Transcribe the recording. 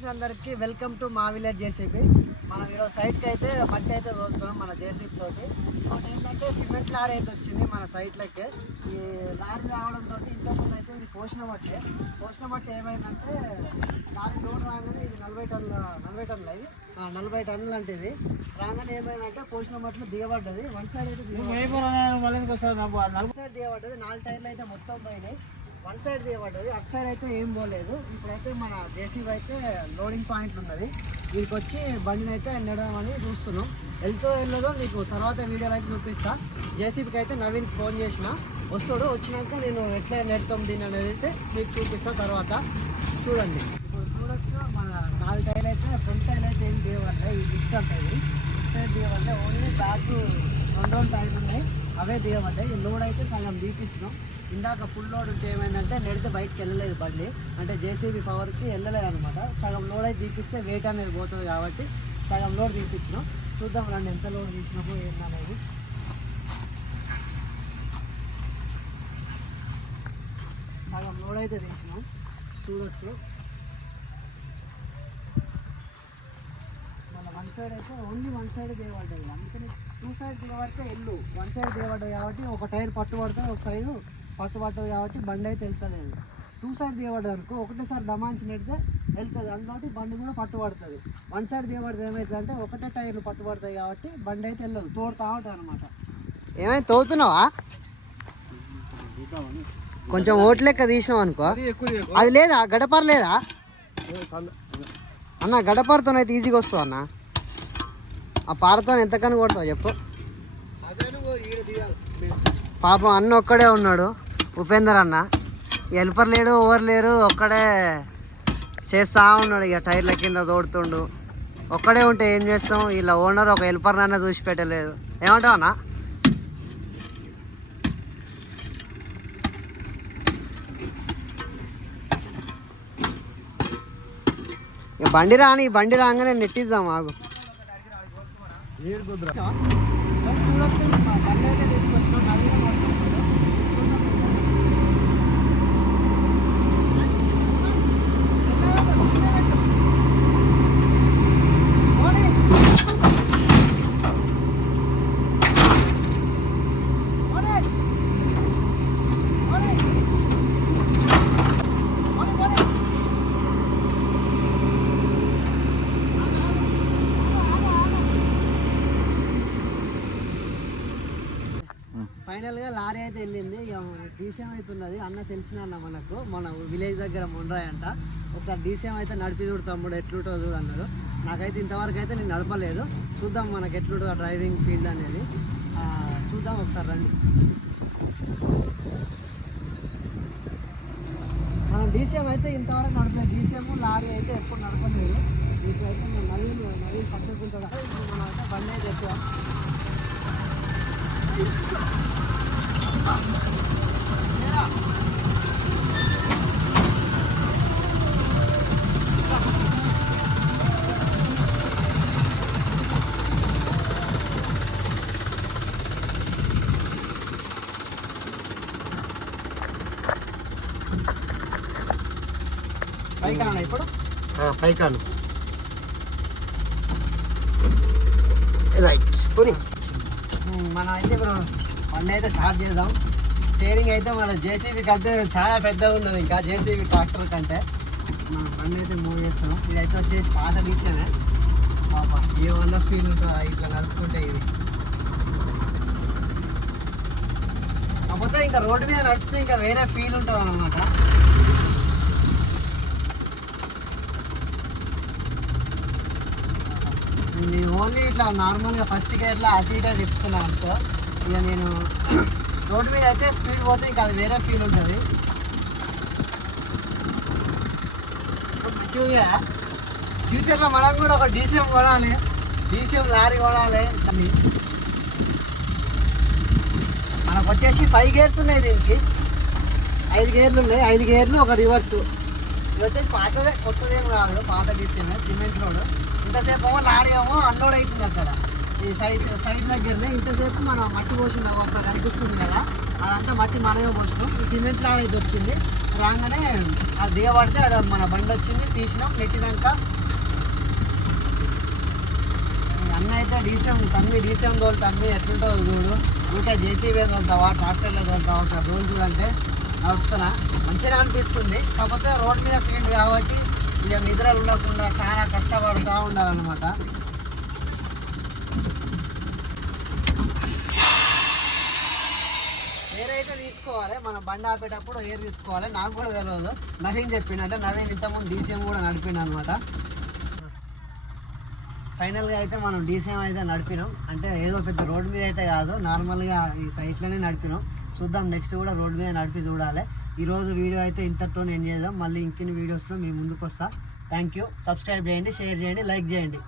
Friends అందరికి welcome to మా village JCB. మనం ఈరోజు సైట్కి అయితే మట్టి అయితే తోలుతున్నాం మన జేసీబీ తోటి. ఇంకోటి ఏంటంటే సిమెంట్ లారీ అయితే వచ్చింది మన సైట్లకి. ఈ లారీ రావడంతో ఇంతకుముందు అయితే ఇది పోసిన మట్టి. పోసిన మట్టి ఏమైందంటే లారీ లోడ్ రాగానే ఇది నలభై టన్నుల నలభై టన్నుల ఆ, నలభై టన్నులు అంటే ఇది రాగానే ఏమైందంటే పోసిన మట్టిలో దిగబడ్డది. వన్ సైడ్ అయితే. వన్ సైడ్ దిగబడ్డది. నాలుగు టైర్లు అయితే మొత్తం పోయినాయి. వన్ సైడ్ తీయబడ్డది అటు సైడ్ అయితే ఏం పోలేదు. ఇప్పుడైతే మన జేసీబీ అయితే లోడింగ్ పాయింట్ ఉన్నది. వీరికి వచ్చి బండిని అయితే నెడడం అని చూస్తున్నాం. వెళ్తూ వెళ్ళదో నీకు తర్వాత వీడియోలో అయితే చూపిస్తా. జేసీబీకి అయితే నవీన్కి ఫోన్ చేసిన. వస్తాడు వచ్చినాక నేను ఎట్లా నెడతాం దీన్ని అనేది అయితే మీకు చూపిస్తా తర్వాత. చూడండి. ఇప్పుడు చూడొచ్చు మన నాలుగు టైర్లు అయితే ఫ్రంట్ టైర్ అయితే ఏం తీయబడ్డాయి ఇది. లిఫ్ట్ ఉంటుంది సైడ్ దిగబడ్డాయి ఓన్లీ బ్యాక్ రెండు రెండు టైర్లు ఉన్నాయి. అవే దిగబడ్డాయి లోడ్ అయితే సగం తీపించినాం ఇందాక ఫుల్ లోడ్ ఉంటే ఏమైందంటే నెడితే బయటకు వెళ్ళలేదు బండి. అంటే జేసీబీ పవర్కి వెళ్ళలేదు అనమాట సగం లోడ్ అయితే తీపిస్తే వెయిట్ అనేది పోతుంది కాబట్టి సగం లోడ్ తీపించినాం చూద్దాం రండి ఎంత లోడ్ తీసినప్పుడు ఏంటనేది సగం లోడ్ అయితే తీసినాం. చూడొచ్చు. మన వన్ సైడ్ అయితే ఓన్లీ వన్ సైడ్ దిగబడ్డాయి అందుకని టూ సైడ్ దిగబడితే ఎల్లు. వన్ సైడ్ దిగబడ్డాయి కాబట్టి ఒక టైర్ పట్టు పడుతుంది ఒక సైడ్ పట్టు పట్టదు కాబట్టి బండి అయితే వెళ్తలేదు. టూ సైడ్ దిగబడ్డది అనుకో ఒకటేసారి దమాంచి నెడితే వెళ్తుంది. అందులోటి బండి కూడా పట్టు పడుతుంది. వన్ సైడ్ దిగబడితే ఏమవుతుంది అంటే ఒకటే టైర్లు పట్టు పడతాయి కాబట్టి బండి అయితే వెళ్ళదు. తోడుతా ఉంటుంది అనమాట ఏమైనా తోగుతున్నావా కొంచెం ఓట్ లెక్క తీసినావు అనుకో. అది లేదా? గడపర్ లేదా? అన్న గడపరతో అయితే ఈజీగా వస్తావు అన్న ఆ పారతో ఎంతకని కొడతావు చెప్పు. పాపం అన్న ఒక్కడే ఉన్నాడు ఉపేందర్ అన్న. హెల్పర్ లేడు ఓవర్ లేరు ఒక్కడే చేస్తా ఉన్నాడు ఇక టైర్ల కింద తోడుతుండు. ఒక్కడే ఉంటే ఏం చేస్తాం? ఇలా ఓనర్ ఒక హెల్పర్ అన్న చూసి పెట్టలేదు. ఏమంటావు అన్న? ఇక బండి రాని బండి రాగానే నెట్టిద్దాం ఆగు. చూడొచ్చు మా బండి ఫైనల్గా లారీ అయితే వెళ్ళింది. ఇక డీసీఎం అయితే ఉన్నది. అన్న తెలిసిన అన్న మనకు. మన విలేజ్ దగ్గర ముండ్రాయి అంట ఒకసారి డీసీఎం అయితే నడిపి చూడు తమ్ముడు ఎట్లుంటో చూడు అన్నారు నాకైతే ఇంతవరకు అయితే నేను నడపలేదు. చూద్దాం మనకు ఎట్లుంటుందో డ్రైవింగ్ ఫీల్డ్ అనేది. చూద్దాం ఒకసారి రండి. మనం డీసీఎం అయితే ఇంతవరకు నడపలేదు. డీసీఎం లారీ అయితే ఎప్పుడు నడపలేదు. ఇప్పుడైతే మన నవీన్ నవీన్ పట్టుకుంటాడు మనం అయితే బండి అయితే ఎక్కువ పైకి రానా ఇప్పుడు పైకాను రైట్ పోనీ మనం అయితే ఇప్పుడు బండి అయితే స్టార్ట్ చేద్దాం. స్టేరింగ్ అయితే మన జేసీబీ కంటే చాలా పెద్దగా ఉన్నది ఇంకా జేసీబీ ట్రాక్టర్ కంటే. మనం బండి అయితే మూవ్ చేస్తాం. ఇదైతే వచ్చేసి పాత డీసీనే పాప ఏమన్నా ఫీల్ ఉంటుందా ఇట్లా నడుపుకుంటే ఇది. కాకపోతే ఇంకా రోడ్డు మీద నడిపితే ఇంకా వేరే ఫీల్ ఉంటుంది అనమాట ఓన్లీ ఇట్లా నార్మల్గా ఫస్ట్ గేర్లో అటు ఇటే తిప్పుతున్నాను అనుకో ఇక నేను రోడ్డు మీద అయితే స్పీడ్ పోతే ఇంకా అది వేరే ఫీల్ ఉంటుంది. చూయా ఫ్యూచర్లో మనం కూడా ఒక డీసీఎం కొనాలి. డీసీఎం లారీ కొనాలి. అని మనకు వచ్చేసి ఫైవ్ గేర్స్ ఉన్నాయి దీనికి. ఐదు గేర్లు ఉన్నాయి. ఐదు గేర్లు ఒక రివర్సు ఇది వచ్చేసి పాతదే కొత్తదేం కాదు. పాత డిసిన్ సిమెంట్ రోడ్. ఇంతసేపు ఏమో లారీ ఏమో అన్లోడ్ అవుతుంది అక్కడ. ఈ సైడ్ సైడ్ దగ్గరనే. ఇంతసేపు మనం మట్టి పోసిన ఒక కనిపిస్తుంది కదా అదంతా మట్టి మనమే పోసినాం. ఈ సిమెంట్ లారీ ఇది వచ్చింది. రాగానే అది దిగబడితే అది మన బండి వచ్చింది. తీసినాం నెట్టినాక అన్న అయితే డీసీఎం తమ్మి డీసీఎం తోలు తమ్మి ఎట్లుంటుందో చూడు. ఇంకా జేసీబీ తోలుతావా ట్రాక్టర్లో తోలుతావా ఒకసారి రోజు చూడంటే నడుపుతున్నా. మంచిగా అనిపిస్తుంది. కాకపోతే రోడ్ మీద ఫీల్డ్ కాబట్టి ఇక నిద్రలు ఉండకుండా చాలా కష్టపడుతూ ఉండాలన్నమాట. ఏరైతే తీసుకోవాలి మనం బండి ఆపేటప్పుడు ఎయిర్ తీసుకోవాలి నాకు కూడా తెలియదు నవీన్ చెప్పిండు అంటే నవీన్ ఇంతకుముందు డీసీఎం కూడా నడిపిండు అనమాట ఫైనల్గా అయితే మనం డీసీఎం అయితే నడిపినాం. అంటే ఏదో పెద్ద రోడ్ మీద అయితే కాదు నార్మల్గా ఈ సైట్లోనే నడిపినాం. చూద్దాం నెక్స్ట్ కూడా రోడ్ మీద నడిపి చూడాలి. ఈరోజు వీడియో అయితే ఇంతతో ఎండ్ చేద్దాం. మళ్ళీ ఇంకిన్ని వీడియోస్లో మీ ముందుకు వస్తా. థ్యాంక్ యూ సబ్స్క్రైబ్ చేయండి షేర్ చేయండి లైక్ చేయండి.